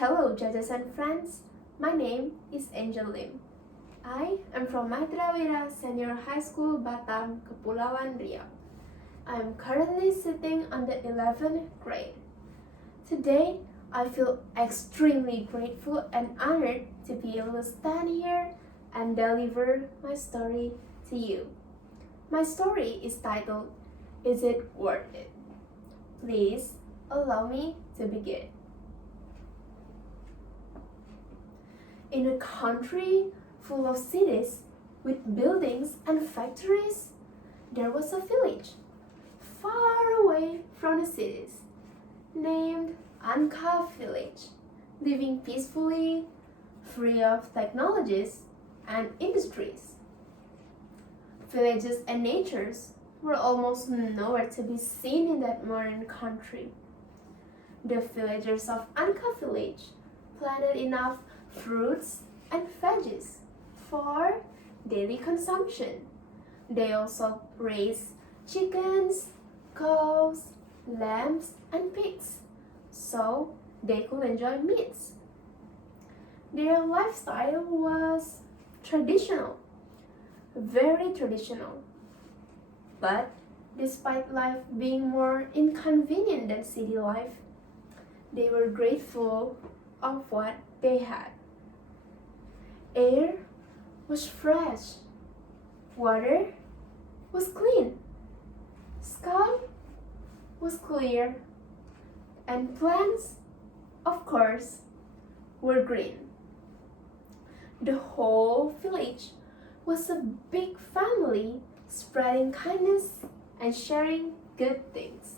Hello, judges and friends. My name is Angel Lim. I am from Maitra Wira Senior High School, Batam, Kepulauan Riau. I am currently sitting on the 11th grade. Today, I feel extremely grateful and honored to be able to stand here and deliver my story to you. My story is titled, Is It Worth It? Please allow me to begin. In a country full of cities with buildings and factories, there was a village far away from the cities named Anka Village, living peacefully, free of technologies and industries. Villages and natures were almost nowhere to be seen in that modern country. The villagers of Anka Village planted enough fruits and veggies for daily consumption. They also raise chickens, cows, lambs, and pigs, so they could enjoy meats. Their lifestyle was traditional, very traditional. But despite life being more inconvenient than city life, they were grateful of what they had. Air was fresh, water was clean, sky was clear, and plants, of course, were green. The whole village was a big family spreading kindness and sharing good things.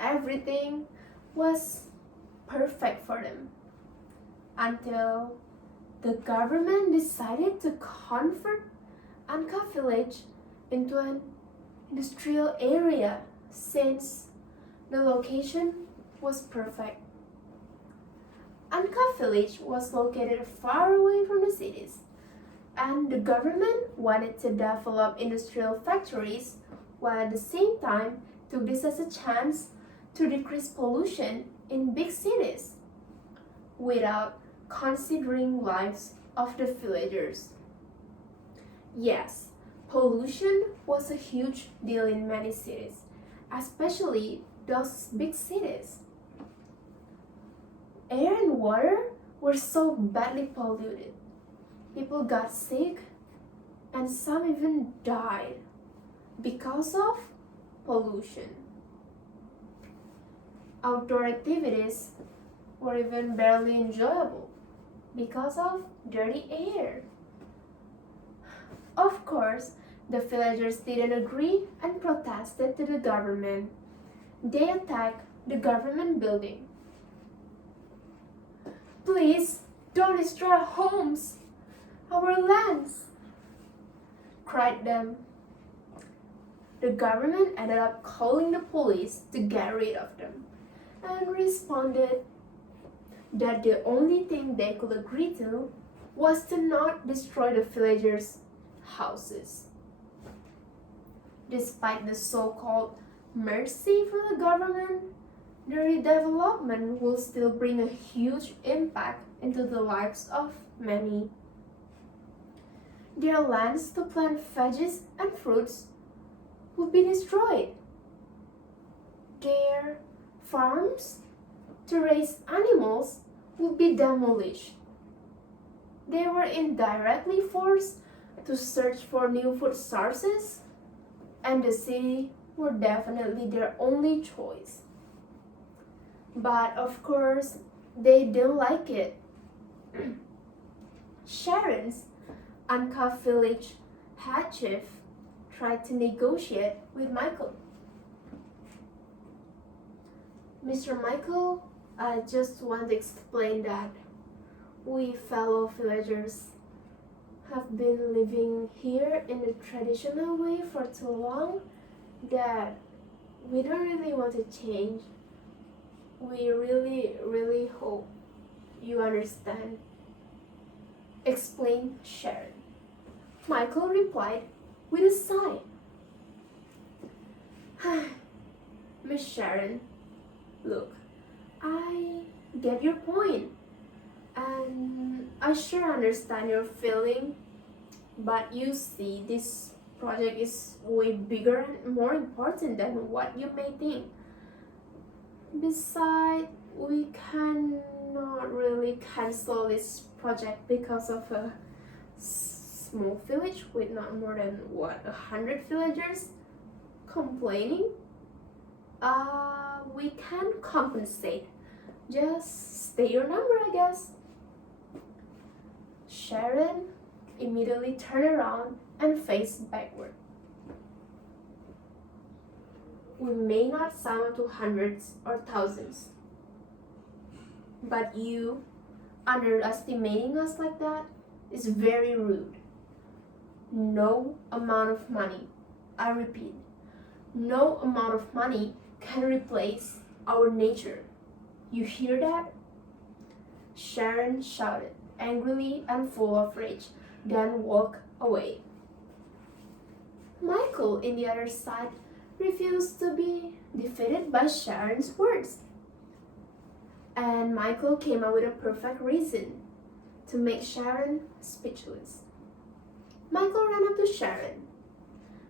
Everything was perfect for them until the government decided to convert Anka Village into an industrial area since the location was perfect. Anka Village was located far away from the cities, and the government wanted to develop industrial factories while at the same time took this as a chance to decrease pollution in big cities without considering lives of the villagers. Yes, pollution was a huge deal in many cities, especially those big cities. Air and water were so badly polluted. People got sick and some even died because of pollution. Outdoor activities were even barely enjoyable because of dirty air. Of course, the villagers didn't agree and protested to the government. They attacked the government building. Please don't destroy our homes, our lands, cried them. The government ended up calling the police to get rid of them and responded that the only thing they could agree to was to not destroy the villagers' houses. Despite the so-called mercy from the government, the redevelopment will still bring a huge impact into the lives of many. Their lands to plant veggies and fruits would be destroyed. Their farms to raise animals would be demolished. They were indirectly forced to search for new food sources, and the city were definitely their only choice. But of course, they didn't like it. Sharon's Anka Village head chief tried to negotiate with Michael. Mr. Michael, I just want to explain that we fellow villagers have been living here in the traditional way for too long that we don't really want to change. We really hope you understand, explained Sharon. Michael replied with a sigh. Miss Sharon, look, I get your point. And I sure understand your feeling, but you see, this project is way bigger and more important than what you may think. Besides, we cannot really cancel this project because of a small village with not more than 100 villagers complaining. We can compensate. Just stay your number, I guess. Sharon immediately turned around and faced backward. We may not sum up to hundreds or thousands, but you underestimating us like that is very rude. No amount of money, I repeat, no amount of money can replace our nature. You hear that? Sharon shouted, angrily and full of rage, then walked away. Michael, in the other side, refused to be defeated by Sharon's words. And Michael came up with a perfect reason to make Sharon speechless. Michael ran up to Sharon.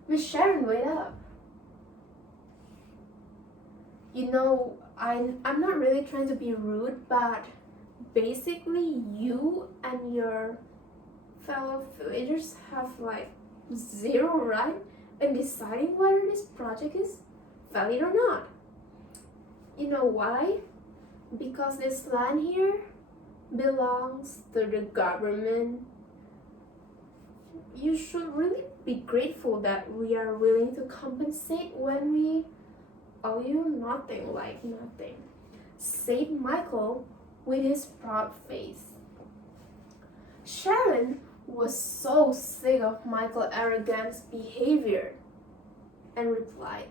Miss Sharon, wait up. You know, I'm not really trying to be rude, but basically you and your fellow villagers have like zero right in deciding whether this project is valid or not. You know why? Because this land here belongs to the government. You should really be grateful that we are willing to compensate when we owe you nothing, like nothing, said Michael with his proud face. Sharon was so sick of Michael's arrogant behavior and replied,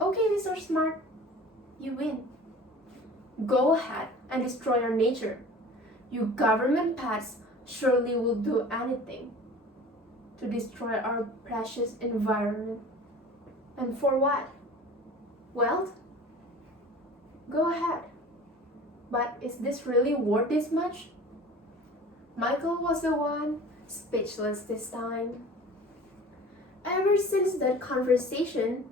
"Okay, Mr. Smart, you win. Go ahead and destroy our nature. You government pets surely will do anything to destroy our precious environment. And for what? Wealth? Go ahead. But is this really worth this much?" Michael was the one speechless this time. Ever since that conversation,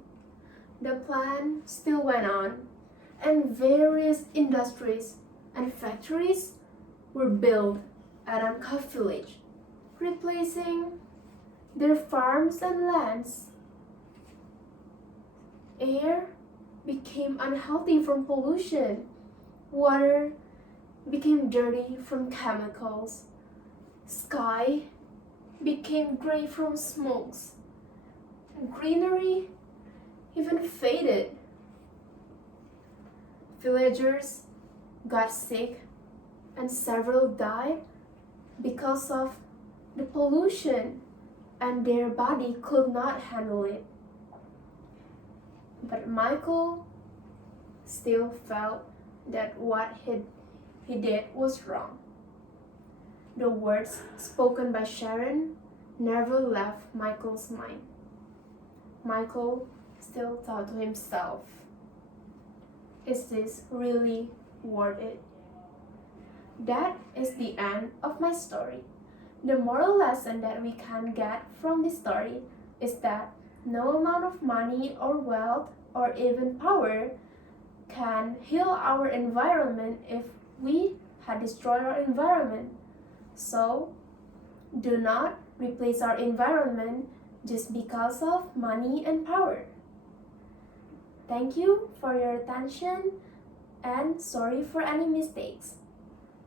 the plan still went on, and various industries and factories were built at Anka village, replacing their farms and lands. Air became unhealthy from pollution. Water became dirty from chemicals. Sky became gray from smokes. Greenery even faded. Villagers got sick and several died because of the pollution, and their body could not handle it. But Michael still felt that what he did was wrong. The words spoken by Sharon never left Michael's mind. Michael still thought to himself, is this really worth it? That is the end of my story. The moral lesson that we can get from this story is that no amount of money or wealth or even power can heal our environment if we had destroyed our environment. So, do not replace our environment just because of money and power. Thank you for your attention and sorry for any mistakes.